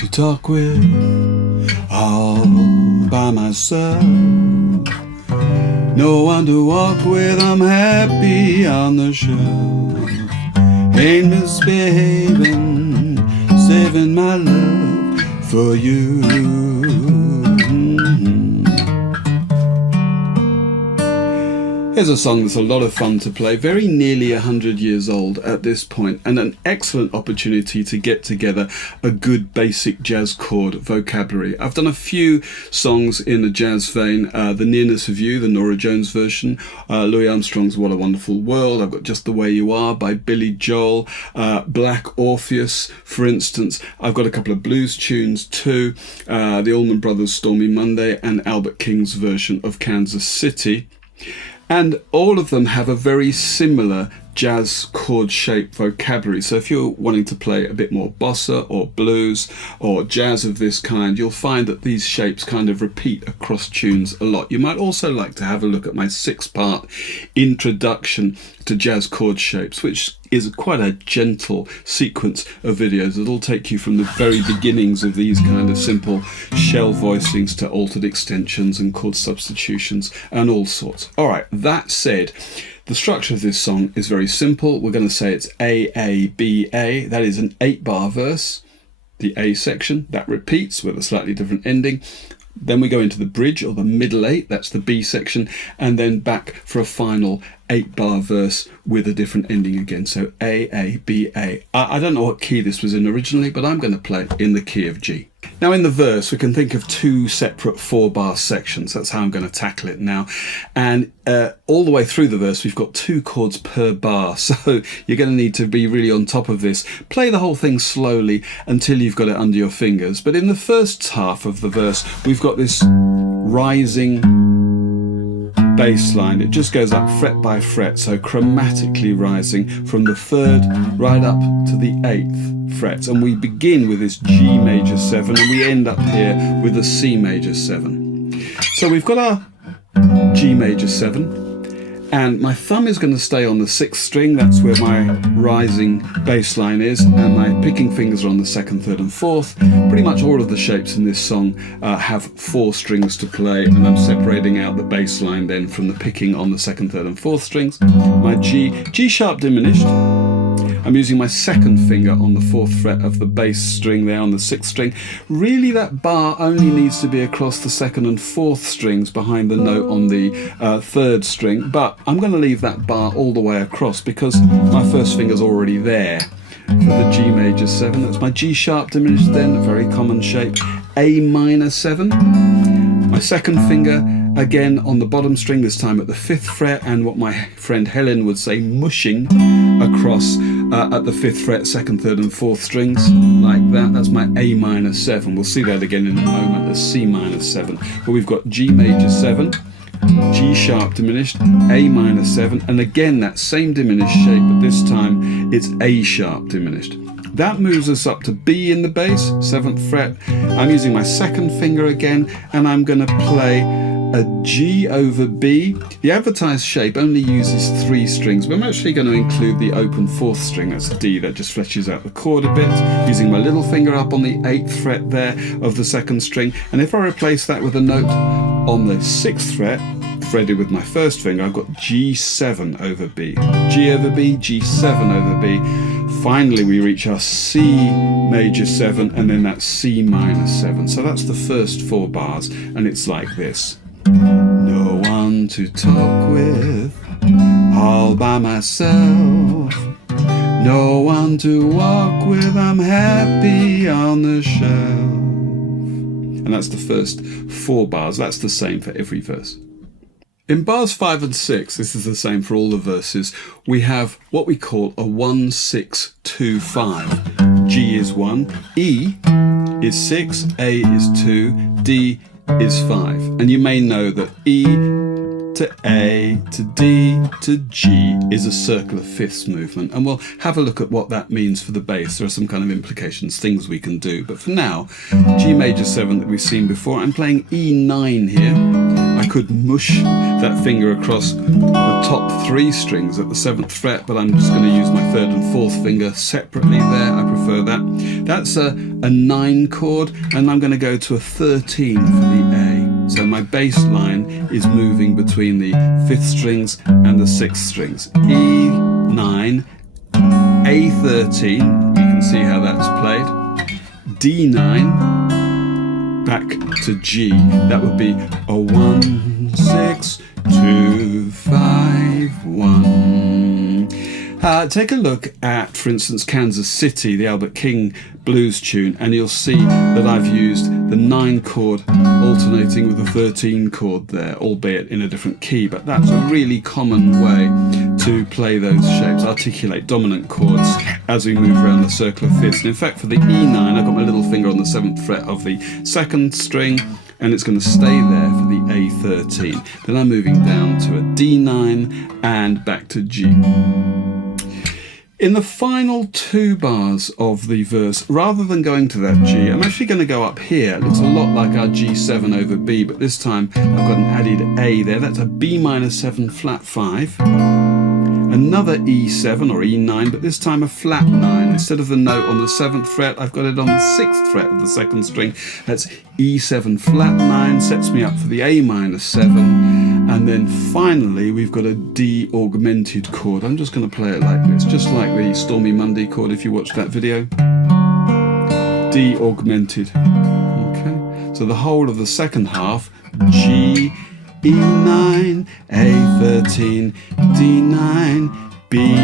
to talk with, all by myself. No one to walk with, I'm happy on the shelf. Ain't misbehaving, saving my love for you. Here's a song that's a lot of fun to play, very nearly 100 years old at this point, and an excellent opportunity to get together a good basic jazz chord vocabulary. I've done a few songs in a jazz vein, The Nearness of You, the Norah Jones version, Louis Armstrong's What a Wonderful World, I've got Just the Way You Are by Billy Joel, Black Orpheus, for instance. I've got a couple of blues tunes too, the Allman Brothers' Stormy Monday and Albert King's version of Kansas City. And all of them have a very similar jazz chord shape vocabulary. So if you're wanting to play a bit more bossa or blues or jazz of this kind, you'll find that these shapes kind of repeat across tunes a lot. You might also like to have a look at my 6-part introduction to jazz chord shapes, which is quite a gentle sequence of videos that'll take you from the very beginnings of these kind of simple shell voicings to altered extensions and chord substitutions and all sorts. All right, that said, the structure of this song is very simple. We're going to say it's A, A, B, A. That is an 8-bar verse. The A section, that repeats with a slightly different ending. Then we go into the bridge, or the middle 8, that's the B section, and then back for a final 8-bar verse with a different ending again. So A, A, B, A. I don't know what key this was in originally, but I'm going to play in the key of G. Now in the verse, we can think of 2 separate 4-bar sections. That's how I'm going to tackle it now. And all the way through the verse, we've got 2 chords per bar. So you're going to need to be really on top of this. Play the whole thing slowly until you've got it under your fingers. But in the first half of the verse, we've got this rising bass line. It just goes up fret by fret, so chromatically rising from the 3rd right up to the 8th fret. And we begin with this G major 7 and we end up here with a C major 7. So we've got our G major 7, and my thumb is going to stay on the 6th string. That's where my rising bass line is, and my picking fingers are on the 2nd, 3rd and 4th. Pretty much all of the shapes in this song have 4 strings to play, and I'm separating out the bass line then from the picking on the 2nd, 3rd and 4th strings. My G sharp diminished. I'm using my 2nd finger on the 4th fret of the bass string there on the 6th string. Really, that bar only needs to be across the 2nd and 4th strings behind the note on the 3rd string, but I'm going to leave that bar all the way across because my 1st finger's already there for the G major 7. That's my G sharp diminished then, a very common shape. A minor 7. My 2nd finger again on the bottom string, this time at the 5th fret, and what my friend Helen would say, mushing across at the 5th fret, 2nd, 3rd and 4th strings, like that. That's my A minor 7. We'll see that again in a moment as C minor 7. But we've got G major 7, G sharp diminished, A minor 7, and again that same diminished shape, but this time it's A sharp diminished. That moves us up to B in the bass, 7th fret. I'm using my 2nd finger again, and I'm going to play a G over B. The advertised shape only uses 3 strings, but I'm actually going to include the open 4th string, that's D, that just fleshes out the chord a bit, using my little finger up on the 8th fret there of the 2nd string, and if I replace that with a note on the 6th fret, fretted with my 1st finger, I've got G7 over B. G over B, G7 over B. Finally we reach our C major 7 and then that C minor 7. So that's the first 4 bars, and it's like this. No one to talk with, all by myself. No one to walk with, I'm happy on the shelf. And that's the first 4 bars. That's the same for every verse. In bars 5 and 6, this is the same for all the verses, we have what we call a 1-6-2-5. G is 1, E is 6, A is 2, D is 5. And you may know that E to A to D to G is a circle of fifths movement, and we'll have a look at what that means for the bass. There are some kind of implications, things we can do, but for now, G major 7 that we've seen before. I'm playing E9 here. I could mush that finger across the top 3 strings at the 7th fret, but I'm just going to use my 3rd and 4th finger separately there. I prefer prefer that. That's a 9 chord, and I'm going to go to a 13 for the A. So my bass line is moving between the 5th strings and the 6th strings. E9, A13, you can see how that's played. D9, back to G. That would be a 1, 6, 2, 5, 1. Take a look at, for instance, Kansas City, the Albert King blues tune, and you'll see that I've used the 9 chord alternating with the 13 chord there, albeit in a different key, but that's a really common way to play those shapes, articulate dominant chords as we move around the circle of fifths. And in fact, for the E9, I've got my little finger on the 7th fret of the 2nd string, and it's going to stay there for the A13. Then I'm moving down to a D9 and back to G. In the final 2 bars of the verse, rather than going to that G, I'm actually going to go up here. It looks a lot like our G7 over B, but this time I've got an added A there. That's a B minor 7 flat 5. Another E7 or E9, but this time a flat 9. Instead of the note on the 7th fret, I've got it on the 6th fret of the 2nd string. That's E7 flat 9, sets me up for the A minor 7. And then finally, we've got a D augmented chord. I'm just going to play it like this, just like the Stormy Monday chord if you watched that video. D augmented. Okay, so the whole of the second half, G, E9, A13, D9, B,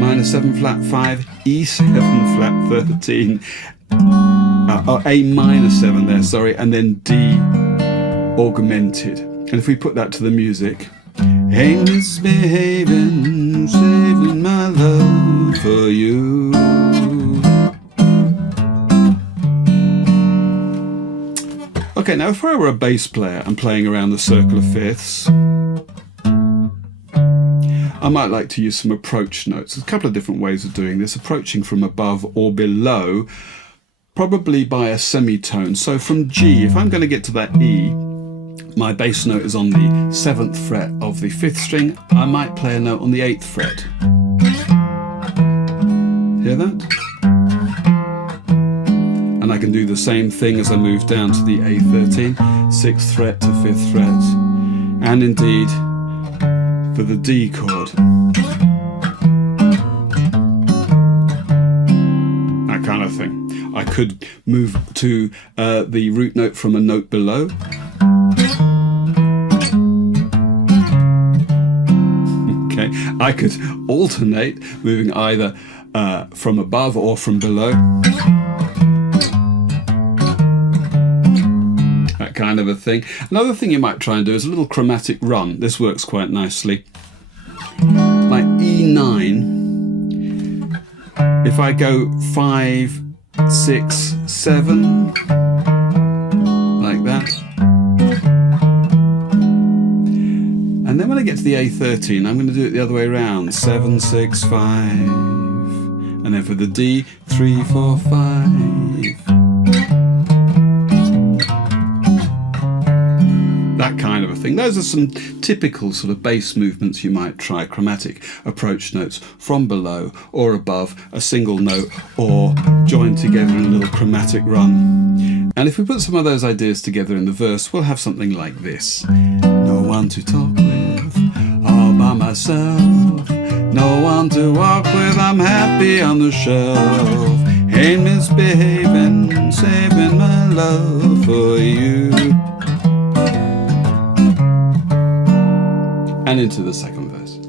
minor 7 flat 5, E7 flat 13, or A minor 7 there, sorry, and then D augmented. And if we put that to the music, hey, misbehaving, saving my love for you. Okay, now if I were a bass player and playing around the circle of fifths, I might like to use some approach notes. There's a couple of different ways of doing this, approaching from above or below, probably by a semitone. So from G, if I'm going to get to that E, my bass note is on the 7th fret of the 5th string, I might play a note on the 8th fret. Hear that? And I can do the same thing as I move down to the A13, 6th fret to 5th fret, and indeed for the D chord. That kind of thing. I could move to the root note from a note below. Okay, I could alternate moving either from above or from below. Kind of a thing. Another thing you might try and do is a little chromatic run. This works quite nicely. My E9, if I go 5, 6, 7, like that. And then when I get to the A13, I'm going to do it the other way around. 7, 6, 5. And then for the D, 3, 4, 5. That kind of a thing. Those are some typical sort of bass movements you might try. Chromatic approach notes from below or above, a single note, or joined together in a little chromatic run. And if we put some of those ideas together in the verse, we'll have something like this. No one to talk with, all by myself. No one to walk with, I'm happy on the shelf. Ain't misbehaving, saving my love for you. And into the second verse.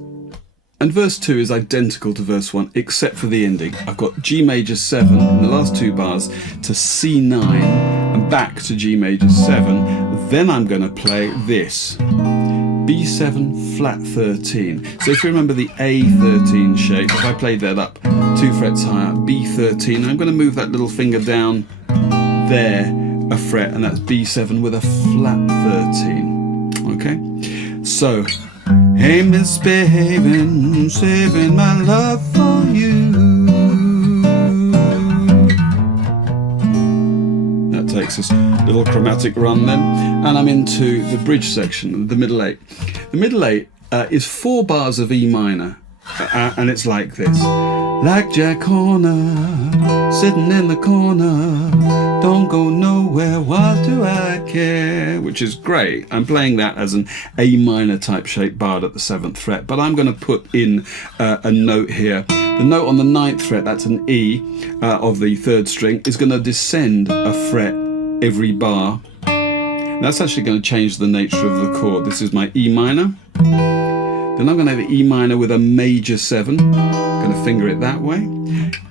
And verse 2 is identical to verse 1 except for the ending. I've got G major 7 in the last 2 bars to C9 and back to G major 7. Then I'm going to play this. B7 flat 13. So if you remember the A13 shape, if I played that up 2 frets higher, B13, I'm going to move that little finger down there a fret, and that's B7 with a flat 13. Okay? So, hey, misbehaving, saving my love for you. That takes us a little chromatic run then, and I'm into the bridge section, the middle 8. The middle 8 is 4 bars of E minor, And it's like this. Like Jack Horner, sitting in the corner, don't go nowhere, what do I care? Which is great. I'm playing that as an A minor type shape barred at the 7th fret, but I'm going to put in a note here. The note on the 9th fret, that's an E of the 3rd string, is going to descend a fret every bar. And that's actually going to change the nature of the chord. This is my E minor. Then I'm going to have the E minor with a major 7. I'm going to finger it that way.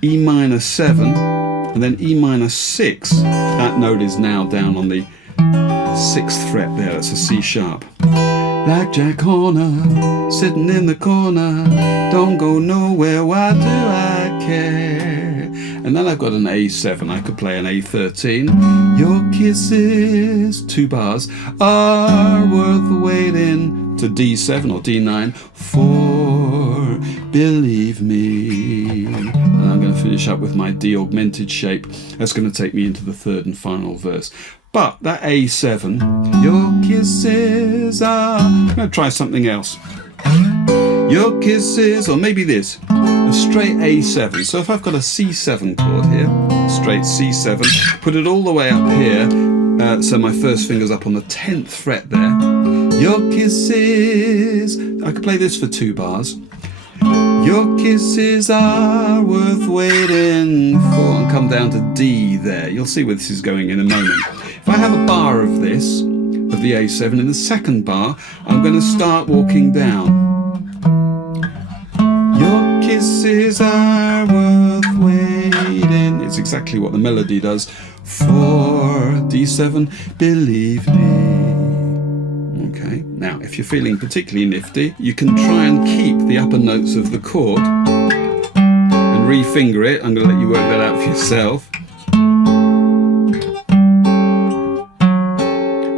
E minor 7, and then E minor 6. That note is now down on the 6th fret there. That's a C sharp. Like Jack Horner, sitting in the corner, don't go nowhere, why do I care? And then I've got an A7. I could play an A13. Your kisses, 2 bars, are worth waiting, to D7 or D9 for, believe me. And I'm going to finish up with my D augmented shape. That's going to take me into the 3rd and final verse. But that A7, your kisses are, I'm going to try something else. Your kisses, or maybe this, a straight A7. So if I've got a C7 chord here, straight C7, put it all the way up here, so my first finger's up on the 10th fret there. Your kisses, I could play this for 2 bars. Your kisses are worth waiting for, and come down to D there. You'll see where this is going in a moment. If I have a bar of this, of the A7, in the 2nd bar, I'm going to start walking down. Your kisses are worth waiting. It's exactly what the melody does. For D7, believe me. Okay, now if you're feeling particularly nifty, you can try and keep the upper notes of the chord and refinger it. I'm going to let you work that out for yourself.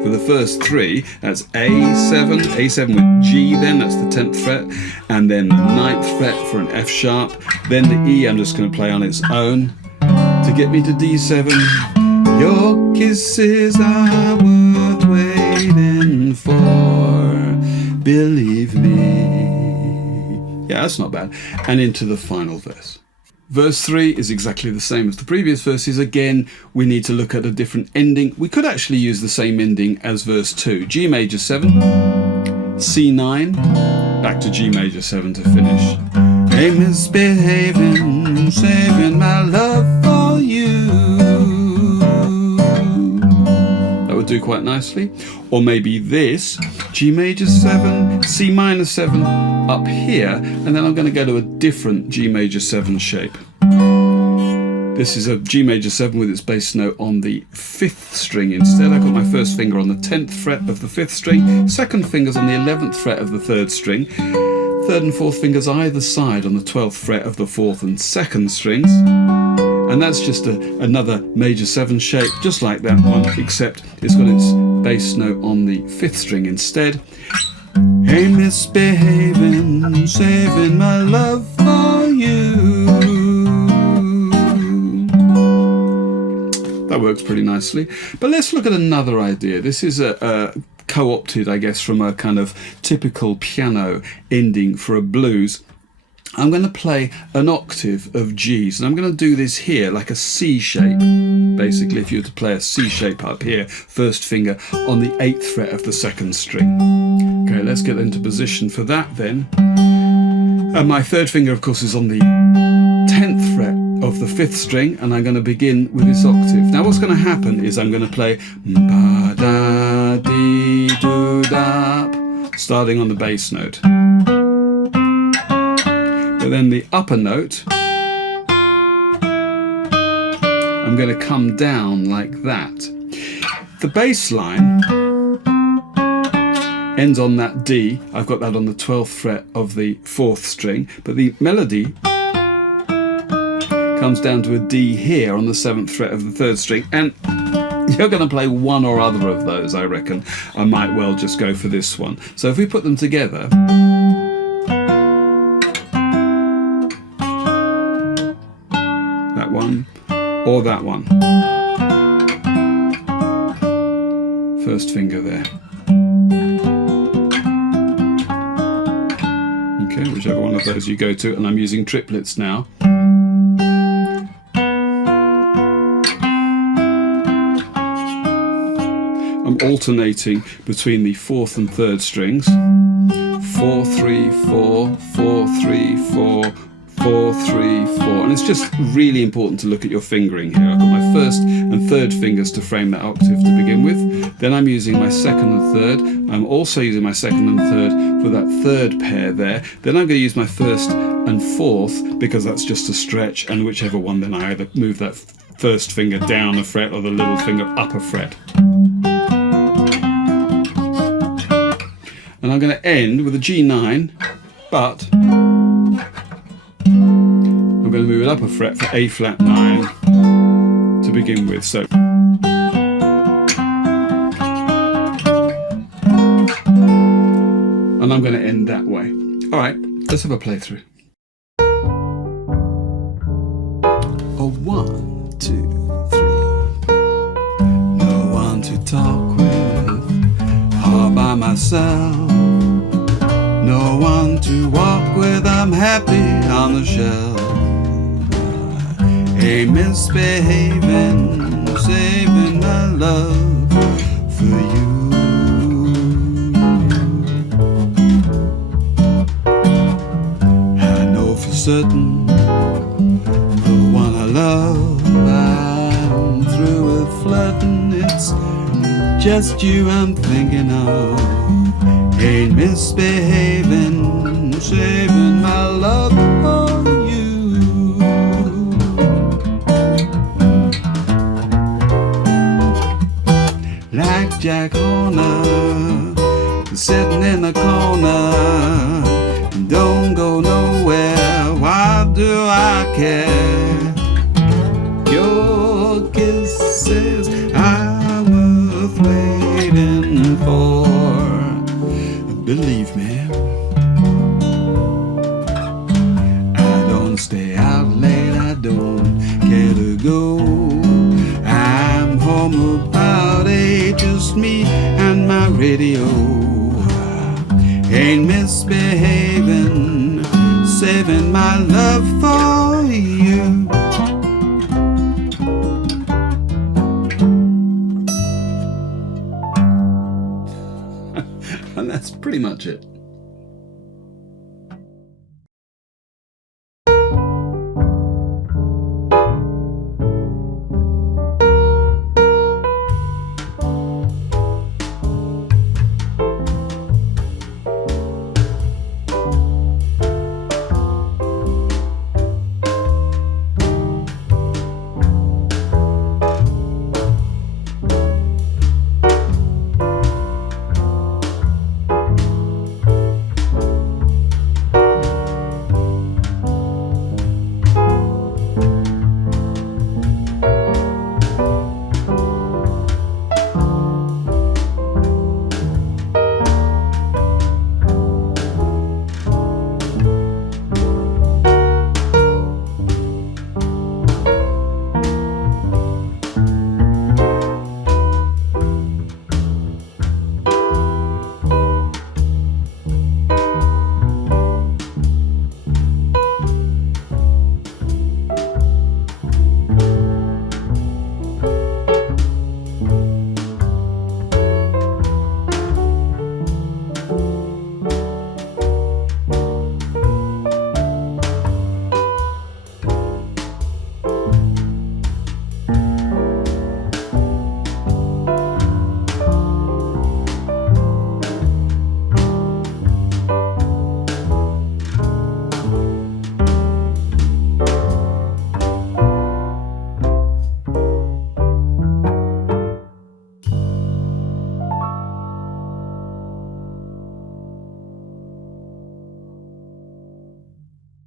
For the first 3, that's A7, A7 with G then, that's the 10th fret, and then the 9th fret for an F sharp, then the E I'm just going to play on its own to get me to D7. Your kisses are worth waiting for, believe me. Yeah, that's not bad. And into the final verse. Verse 3 is exactly the same as the previous verses. Again, we need to look at a different ending. We could actually use the same ending as verse 2. G major 7, C9, back to G major 7 to finish. Hey, misbehaving, saving my love for you. Do quite nicely. Or maybe this, G major 7, C minor 7 up here, and then I'm going to go to a different G major 7 shape. This is a G major 7 with its bass note on the 5th string instead. I've got my first finger on the 10th fret of the 5th string, second finger's on the 11th fret of the 3rd string, 3rd and 4th fingers either side on the 12th fret of the 4th and 2nd strings. And that's just another major 7 shape, just like that one, except it's got its bass note on the 5th string instead. Hey, misbehaving, saving my love for you. That works pretty nicely. But let's look at another idea. This is co-opted, I guess, from a kind of typical piano ending for a blues. I'm going to play an octave of G's, and I'm going to do this here like a C shape. Basically, if you were to play a C shape up here, first finger on the 8th fret of the 2nd string. Okay, let's get into position for that then. And my 3rd finger, of course, is on the 10th fret of the 5th string, and I'm going to begin with this octave. Now what's going to happen is I'm going to play ba da dee do da, starting on the bass note. But then the upper note, I'm going to come down like that. The bass line ends on that D. I've got that on the 12th fret of the 4th string, but the melody comes down to a D here on the 7th fret of the 3rd string, and you're going to play one or other of those, I reckon. I might well just go for this one. So if we put them together, that one or that one, first finger there. Okay, whichever one of those you go to, and I'm using triplets now. I'm alternating between the 4th and 3rd strings. 4, 3, 4, 4, 3, 4, 4, 3, 4. And it's just really important to look at your fingering here. I've got my 1st and 3rd fingers to frame that octave to begin with. Then I'm using my 2nd and 3rd. I'm also using my 2nd and 3rd for that 3rd pair there. Then I'm going to use my 1st and 4th because that's just a stretch, and whichever one, then I either move that 1st finger down a fret or the little finger up a fret. And I'm going to end with a G9, but I'm going to move it up a fret for A flat 9 to begin with. So, and I'm going to end that way. All right, let's have a playthrough. A 1, 2, 3. No one to talk with, all by myself. No one to walk with, I'm happy on the shelf. Ain't misbehaving, saving my love for you. I know for certain the one I love, I'm through with flirting. It's just you I'm thinking of. Ain't misbehaving, saving my love for you. Like Jack Horner, sitting in the corner, don't go nowhere, why do I care? Your kisses are worth waiting for. Believe me, I don't stay out late, I don't care to go. I'm home about 8, just me and my radio. Ain't misbehaving, saving my love for you. And that's pretty much it.